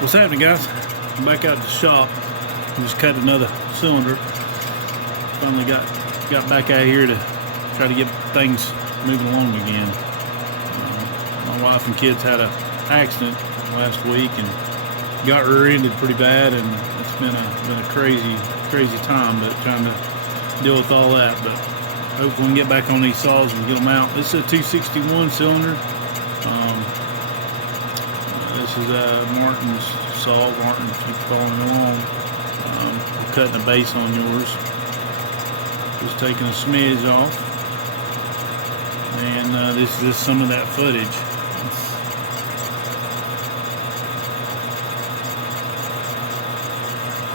What's happening, guys? I'm back out at the shop. Just cut another cylinder. Finally got back out here to try to get things moving along again. My wife and kids had an accident last week and got rear-ended pretty bad, and it's been a crazy time, but trying to deal with all that. But hopefully we can get back on these saws and get them out. This is a 261 cylinder. This is Martin's saw. Martin, keep following along. We're cutting a base on yours. Just taking a smidge off. And this is just some of that footage.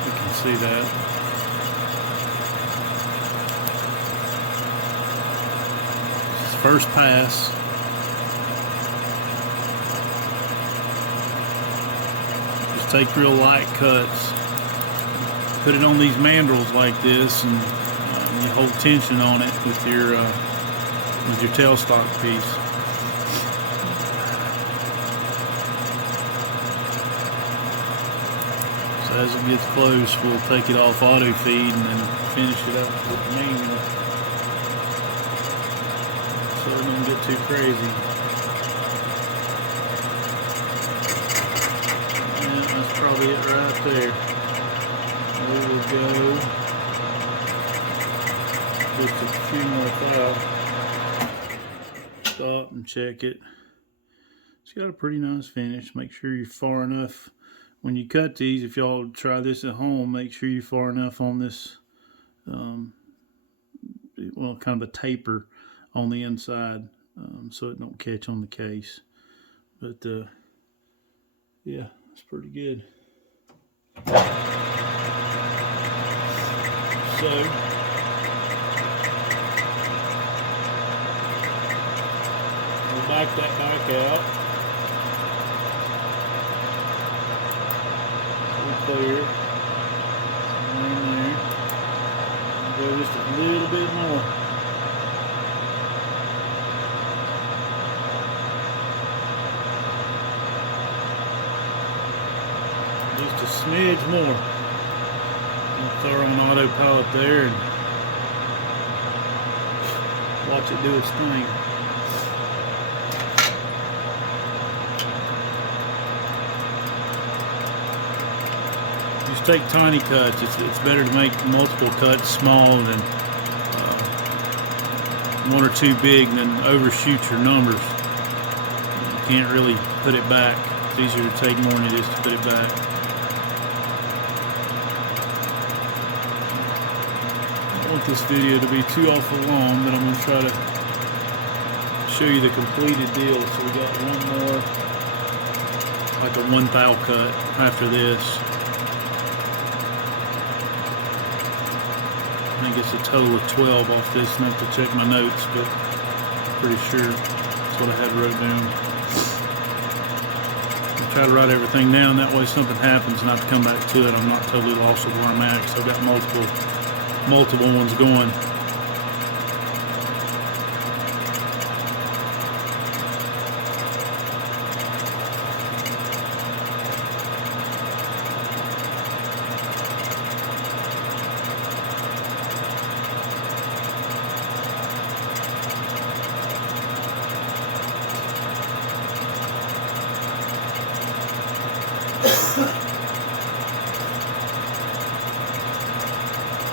You can see that. This is first pass. Take real light cuts, put it on these mandrels like this, and you hold tension on it with your tailstock piece. So as it gets close, we'll take it off auto feed and then finish it up with the manual, so it don't get too crazy. That's probably it right there. There we go. Just a few more thou. Stop and check it. It's got a pretty nice finish. Make sure you're far enough when you cut these. If y'all try this at home, make sure you're far enough on this, well, kind of a taper on the inside, so it don't catch on the case. But yeah. It's pretty good. So we'll back that back out. We'll clear it. Right there. Go just a little bit more. Just a smidge more. I'll throw on autopilot there and watch it do its thing. Just take tiny cuts. It's better to make multiple cuts small than one or two big, and then overshoot your numbers. You can't really put it back. It's easier to take more than it is to put it back. I don't want this video to be too awful long, but I'm going to try to show you the completed deal. So we got one more, like a 1 thou cut after this. I think it's a total of 12 off this, and I have to check my notes, but pretty sure that's what I had wrote down. I'll try to write everything down, that way if something happens and I have to come back to it, I'm not totally lost with where I'm at, because I've got multiple ones going.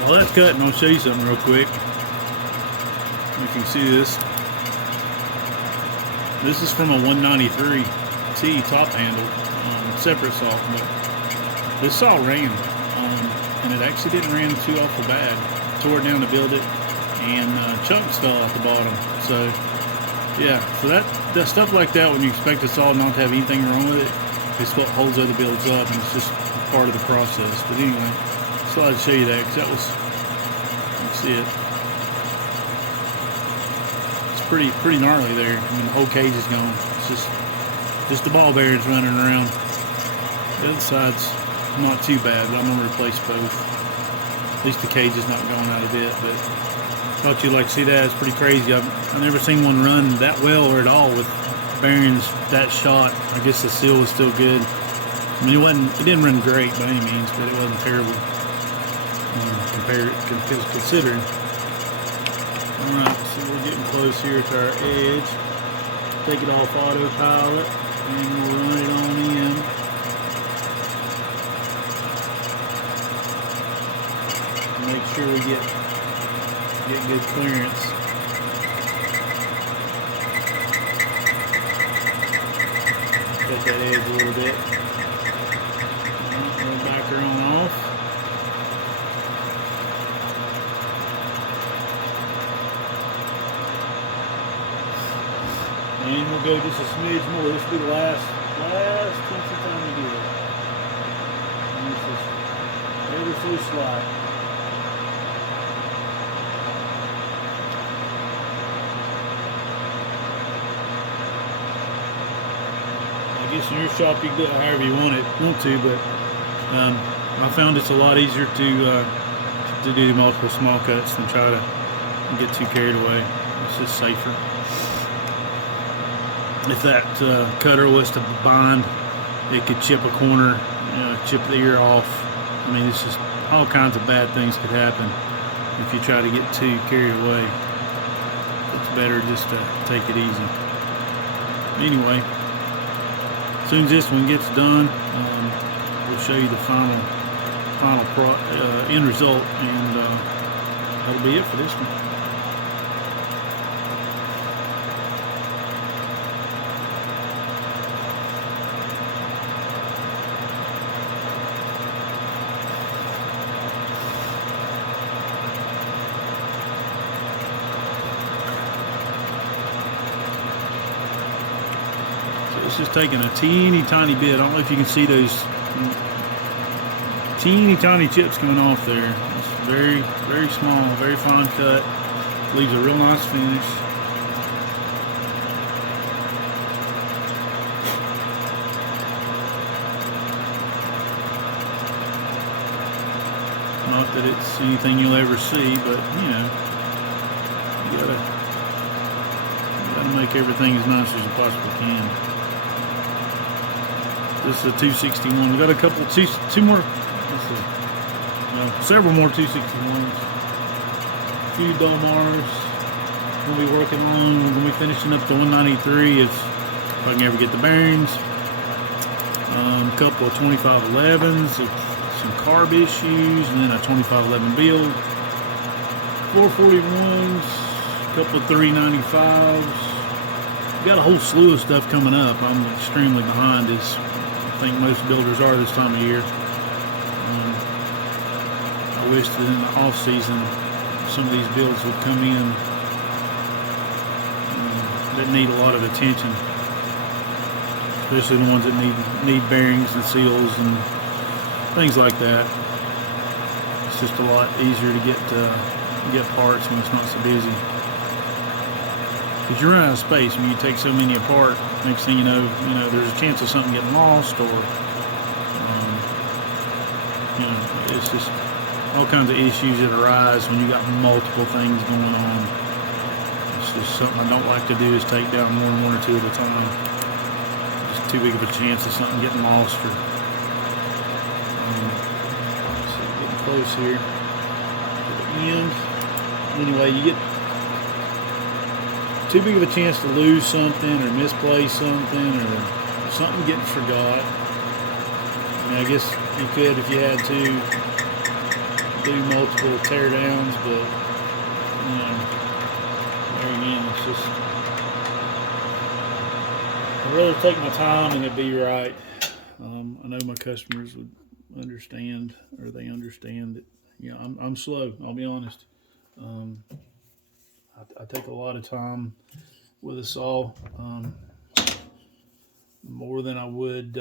Well, that's cut, and I'll show you something real quick. You can see this. This is from a 193T top handle, separate saw, but this saw ran, and it actually didn't ran too awful bad. Tore it down to build it, and chunks fell out the bottom. So yeah, so that stuff like that, when you expect a saw not to have anything wrong with it, it's what holds other builds up, and it's just part of the process. But anyway, so I'd show you that, because that was, you see it. It's pretty gnarly there. I mean, the whole cage is gone. It's just the ball bearings running around. The other side's not too bad, but I'm gonna replace both. At least the cage is not going out of it, but thought you'd like to see that. It's pretty crazy. I've never seen one run that well or at all with bearings that shot. I guess the seal was still good. I mean, it didn't run great by any means, but it wasn't terrible considering. All right, so we're getting close here to our edge. Take it off autopilot, and we'll run it on in. Make sure we get good clearance. Cut that edge a little bit. We'll back her on off. And we'll go just a smidge more. This will be the last tension time we do it. And this is ever so slight. I guess in your shop you can do it however you want to, but I found it's a lot easier to do multiple small cuts than try to get too carried away. It's just safer. If that cutter was to bind, it could chip a corner, chip the ear off. I mean, it's just all kinds of bad things could happen if you try to get too carried away. It's better just to take it easy. Anyway, as soon as this one gets done, we'll show you the final end result, and that'll be it for this one. It's just taking a teeny tiny bit. I don't know if you can see those teeny tiny chips coming off there. It's very, very small, very fine cut. Leaves a real nice finish. Not that it's anything you'll ever see, but you gotta make everything as nice as you possibly can. This is a 261. We got a couple, two more. Several more 261s. A few Dolmars. We'll be working on. We're gonna be finishing up the 193 if I can ever get the bearings. A couple of 2511s, some carb issues, and then a 2511 build. 441s, a couple of 395s. We got a whole slew of stuff coming up. I'm extremely behind, as I think most builders are this time of year. I wish that in the off season some of these builds would come in that need a lot of attention, especially the ones that need bearings and seals and things like that. It's just a lot easier to get parts when it's not so busy. Because you run out of space when you take so many apart. Next thing you know, there's a chance of something getting lost, or it's just all kinds of issues that arise when you got multiple things going on. It's just something I don't like to do, is take down more than one or two at a time. Just too big of a chance of something getting lost. Or so getting close here to the end. Anyway, you get too big of a chance to lose something or misplace something or something getting forgot. I mean, I guess you could if you had to do multiple tear downs, but there again, it's just, I'd rather take my time and it be right. I know my customers would understand, or they understand that I'm slow. I'll be honest. I take a lot of time with a saw, more than I would,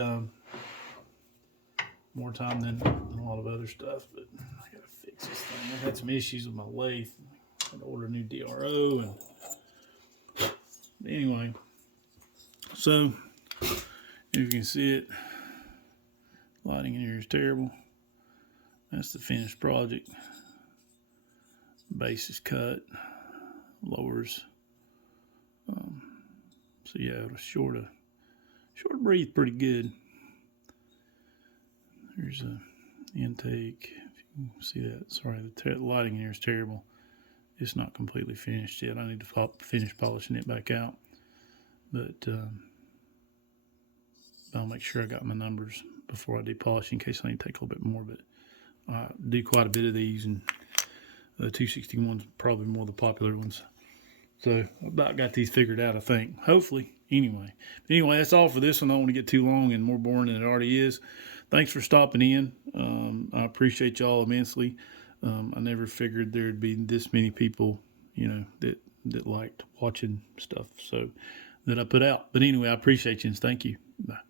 more time than a lot of other stuff, but I gotta fix this thing. I've had some issues with my lathe. I had to order a new DRO, and anyway, so if you can see it, lighting in here is terrible. That's the finished project. Base is cut, lowers. So yeah, it'll short breathe pretty good. Here's a intake. If you can see that, sorry, the lighting in here is terrible. It's not completely finished yet. I need to finish polishing it back out, but I'll make sure I got my numbers before I do polish in case I need to take a little bit more. But I do quite a bit of these, and the 261's probably more the popular ones. So I about got these figured out, I think. Hopefully. Anyway, that's all for this one. I don't want to get too long and more boring than it already is. Thanks for stopping in. I appreciate y'all immensely. I never figured there'd be this many people, that liked watching stuff that I put out. But anyway, I appreciate you, and thank you. Bye.